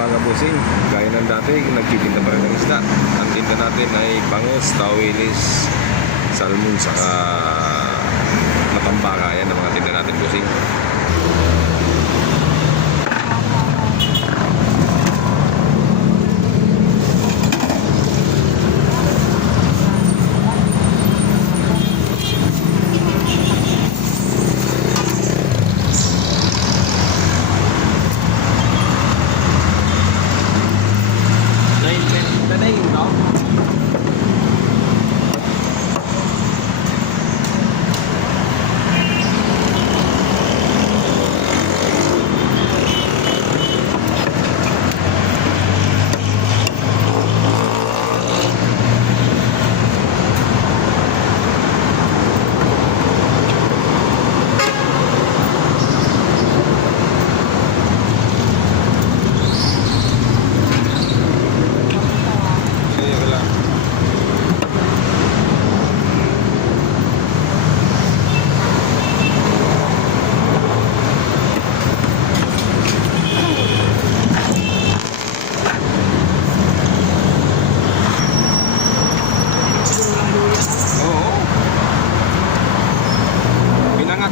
mga bossing, gaya ng dati, nagtitinda pa rin ng isda. Ang tinda natin ay bangus, tawilis, salmon, saka matambaka. Yan ang mga tinda natin bossing.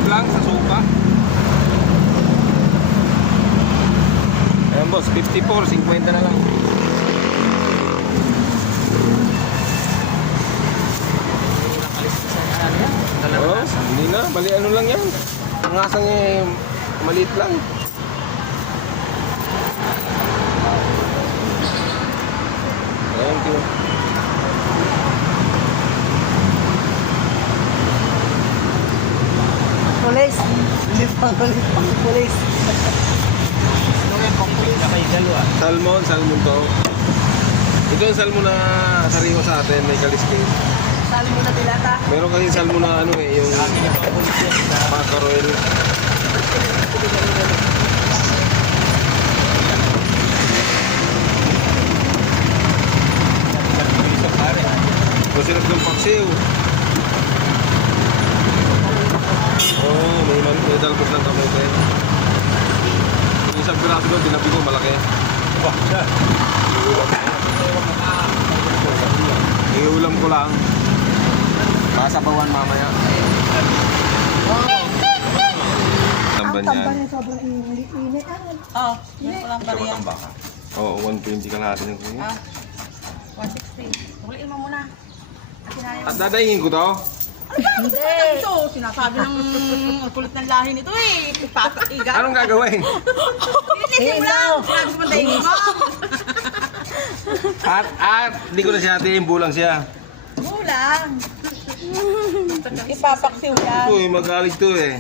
Lang sa suka. Ayan boss, 54, 50 na lang. Oh, hindi na, bali ano lang yan. Ang asang eh, maliit lang. Thank you. Pulis. Hindi pang pulis. Ano yung pang pulis? May dalawa. Salmon to. Ito yung salmon na sariwa sa atin, may kaliskis. Salmon na dilata. Meron kasi salmon na ano eh, yung mackerel. Masirap ng paksiw. Oh, may dalbos ng kamote. Yung isang piraso doon, tinabi ko, malaki. Iulam ko lang. Masabawan mamaya. Tamban yan. Tamban yan, sobrang init. Oo, yun ko lang pala yan. Oo, 120 ka lahat ng kuya. 160. Uliin mo muna. At dadaingin ko to. Hindi. Ito, sinasabi ng kulit ng lahi nito eh. Papaiga. Anong gagawin? Linisin mo lang. Sinabi ko dahingin mo. At, hindi ko na siya hatiin, bulang siya. Bulang. Ipapaksiw yan. Ito eh, magalig to eh.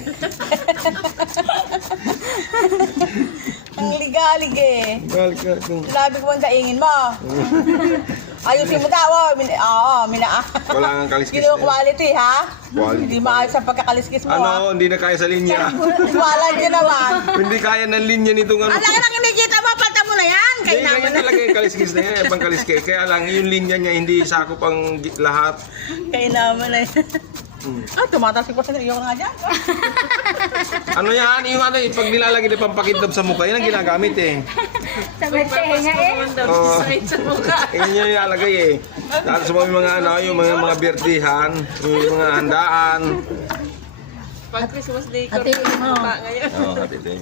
Ang ligalig eh. Magalig ka ito. Sinabi ko ang daingin mo. Ayusin mo daw. Oo, Wala nang kaliskis Gino eh. quality ha? Quality. Hindi maayos ang pagkakaliskis mo ha? Ano, hindi na kaya sa linya. Wala dyan naman. Hindi kaya ng linya nitong ano. Ang laki ng kinikita mo, palta mo na yan. Hindi, Kaya ganyan naman na. talaga yung kaliskis na yan, ibang kaliskis. Kaya lang, yung linya niya hindi sakop ang lahat. Kaya naman na yan. Ah, tumatas ko sa iyo nga dyan. Ano yan? Yung ano, pag nilalagay na pampakintab sa mukha, yan ang ginagamit eh. Sabi tenga eh. Oo. Sa mukha. Yan yung nilalagay eh. Tapos mo yung mga ano, yung mga birthdihan, yung mga handaan. Pag Christmas Day ko, Hatiin mo. ngayon. Oo, hatid eh.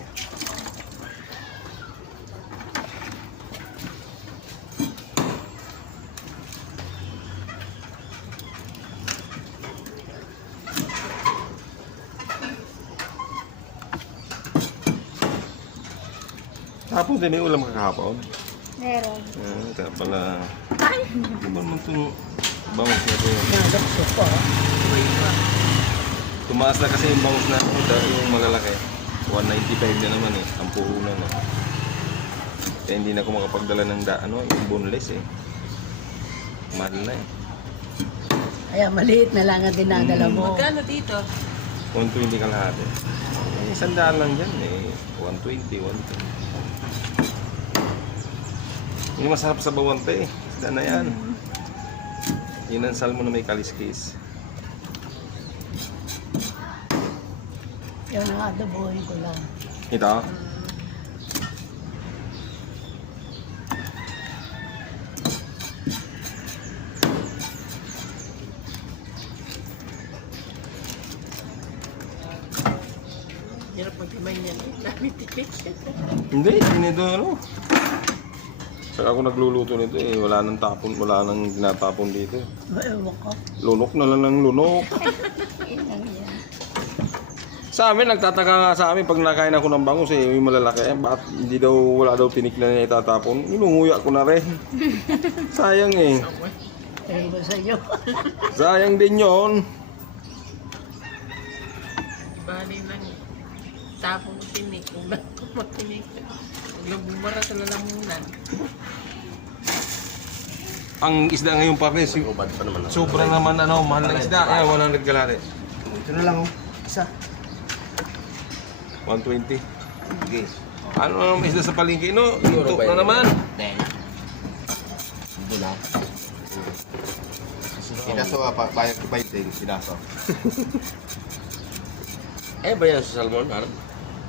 Hapon din may ulam kakahapon. Meron. Kaya pala, hindi mo naman itong bangus na ito. Nagapsok ko. Tumaas na kasi yung bangus na dahil yung malalaki. 195 na naman eh, ang puhunan eh. Kaya hindi na ako makapagdala ng yung boneless eh. Mahal na eh. Ayan, maliit na lang ang dinadala mo. Magkano dito? 120 kalahati. Eh, 100 lang dyan eh. 120, 120. Yung masarap sa bawante eh. Isda na yan. Yun ang salmon na may kaliskis. Yun ang adobohin ko lang. Ito? Hindi nito ano. Saka ako nagluluto nito eh, wala nang tapon, wala nang tinatapon dito. Ewan ko. Lunok na lang ng lunok. Sa amin, nagtataka nga sa amin pag nakain ako ng bangus eh, yung malalaki. Bakit hindi daw, wala daw tinik na niya itatapon? Inunguya ko na rin. Sayang eh. Ewan ko sa iyo. Sayang din yon. Bali lang. Tapong tinik. Kung matinik. Huwag lang bumara sa lalamunan. Ang isda ngayon pa rin, sobra naman ano, mahal na isda. Ay, 100 kalari. Ito na lang oh. Isa. 120. Okay. Ano ang isda sa palengke? No, ito na naman. Ito na. Sinaso pa, bayad ko 20, sinaso. Eh ba yan sa salmon? Ano?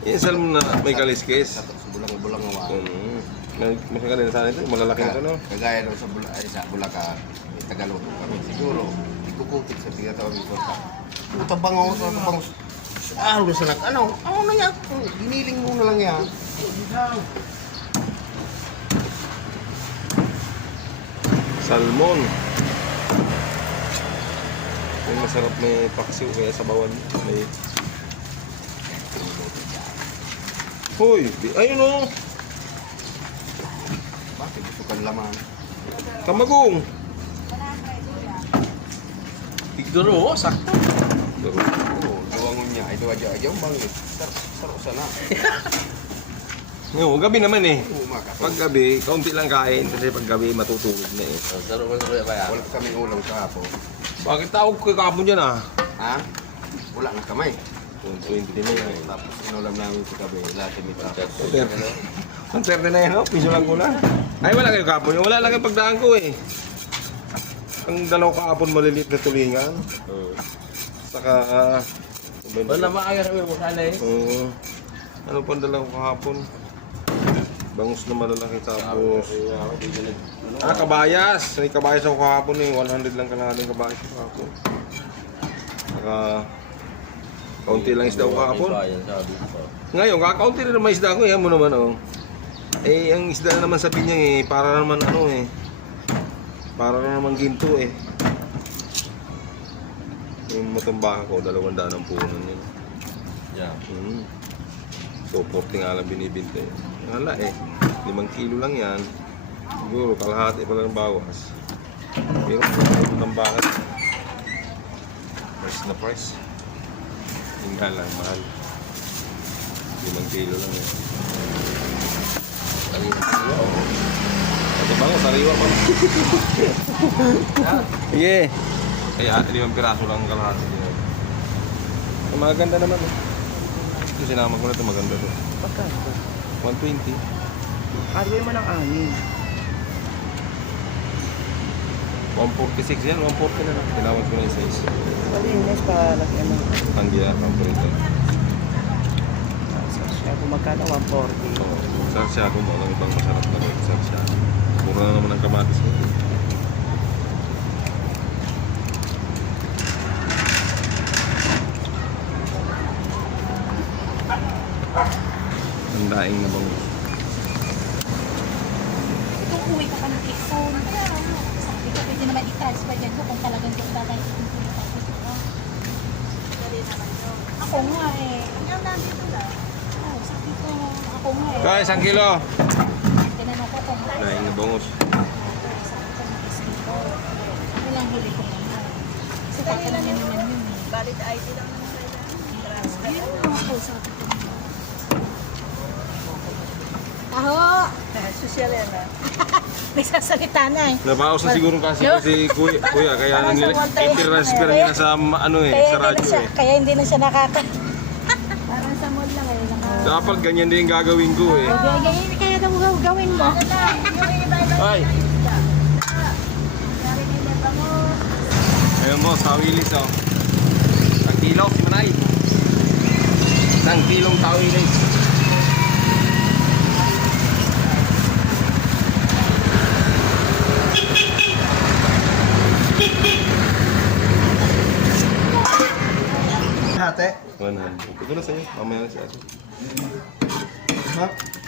Isal mo na may kaliskis. Sa bulang-bulang nga. Masaka din sana ito, malalaki na ito no? Kagaya daw sa Bulacan, may Tagalog kami. Siguro, ikukutik sa tinatawag ko sa tabangos, tabangos. Ano sa ano na yan? Giniling mo na lang yan. Salmon. Yung masarap may paksiw kaya sa bawan. May... Hoy, ayun o. Bakit gusto ka laman? Kamagong. Tigduro, sakto. Oo, gawangon niya. Ito aja ang bangit. Saro sana. Ngayon, gabi naman eh. Oo, Pag gabi, kaunti lang kain kasi pag gabi matutulog na eh. Saro ba ba yan? wala kami ulam kahapon. Bakit tawag ko kapon dyan ah? Ha? Wala nga kamay. 120 na yan. Tapos inulam namin sa gabi. Lahat may tapos. Ang swerte na yan, oh. Piso lang ko na. Ay, wala kayo kapon. Wala lang yung pagdaan ko eh. Ang dalaw kahapon maliliit na tulingan. Saka, Wala maaga kami makala eh. ano pang dalaw kahapon? Bangus na malalaki tapos. Kabayas. May kabayas ako kahapon eh. 100 lang kalahating kabayas ako kahapon. Saka, kaunti lang isda ko kahapon. Ngayon, kakaunti rin naman isda ko. Yan mo naman oh. Eh, ang isda naman sabi niya eh, para naman ano eh. Para naman ginto eh. Yung matambaka ko, 200 ang puhunan yun. Yeah. So, 40 nga lang binibinta eh. Wala eh. 5 kilo lang yan. Siguro, kalahati pa lang bawas. Pero, matambaka. Price na price. Yung nga lang, mahal. 5 kilo lang eh. Ito ba ko? Sariwa pa. Sige. Kaya 5 piraso lang ang kalahati. Ay, maganda naman eh. Ito sinama ko na ito, maganda to. Pagkano? 120. Kargawin mo ng anin. 146 yan, 140 na lang. Tinawag ko na yung size. Palinis pa lagyan mo. Tanggiya, paborito. Kaya kung magkano 140. Oo. Sarsyado mo, ang ibang masarap na rin. Sarsyado. Mura na naman ang kamatis mo. Ang daing na bang. Kung uwi ka pa ng Quezon, sabi ko pwede naman i-transfer dyan ko kung talagang doon tatay ako nga eh. Yung nandito lang. Oh, sabi ko, ako nga eh. Kaya, 1 kilo. Tinanong ko kung Daing na bangus. sabi ko, mag-isip ko. Ano lang huli ko naman. Kasi tatanungin naman yun eh. Valid ID lang naman kayo. Yun ang ako, sabi ko. Taho! Social yan ah. Nagsasalita na eh. Napaos na siguro kasi kuya kaya Parang sa Monterey. i-transfer niya sa ano eh, sa radyo eh. Kaya hindi na siya nakaka... Parang sa mall lang eh. Dapat ganyan din gagawin ko eh. Kaya daw gawin mo. Ay! Ayun mo, tawilis oh. 1 kilo, simanay. 1 kilong tawilis. Hati. 100. Ito na sa'yo, mamaya na siya. Ha?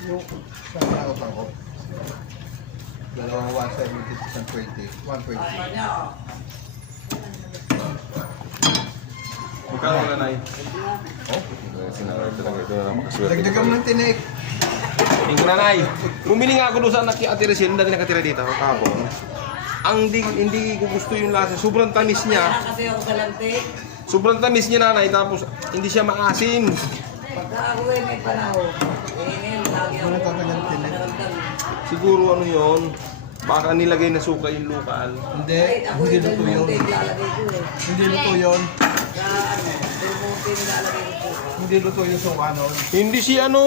Yung sa naot ako. Dalawang 170 isang 20. 120. Magkano na nai? Oh, Sinara talaga ito na makaswerte. dagdagan mo ng tinik. Yung nanay, bumili nga ako doon sa anak ni Ate Rachel, dati nakatira dito kahapon. Ang hindi ko gusto yung lasa, sobrang tamis niya. Kasi ako sa lante. Sobrang tamis niya nanay, tapos hindi siya maasim. Pagka ako may panahon. Ngayon, lagi ako. Nakaramdam. Siguro ano yon, baka nilagay na suka yung lokal. Hindi, hindi luto yun. Nilalagay ko eh. Hindi luto yun. Sa ano, Delmonte nilalagay ko po. Hindi luto yung suka nun. Hindi siya ano,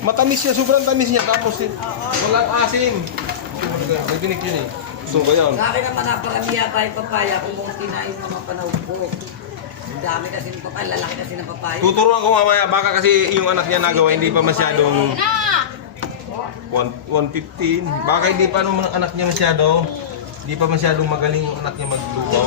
matamis siya, sobrang tamis niya, tapos walang asim. May tinik yun eh. Suka yun. Sa akin naman naparami yata yung papaya kung kung kinain ng mga panahon ko. Ang dami kasi ng papaya, lalaki kasi ng papaya. Tuturuan ko mamaya, baka kasi yung anak niya nagawa, hindi pa masyadong 115. Baka hindi pa nung anak niya masyado, hindi pa masyadong magaling yung anak niya magluto.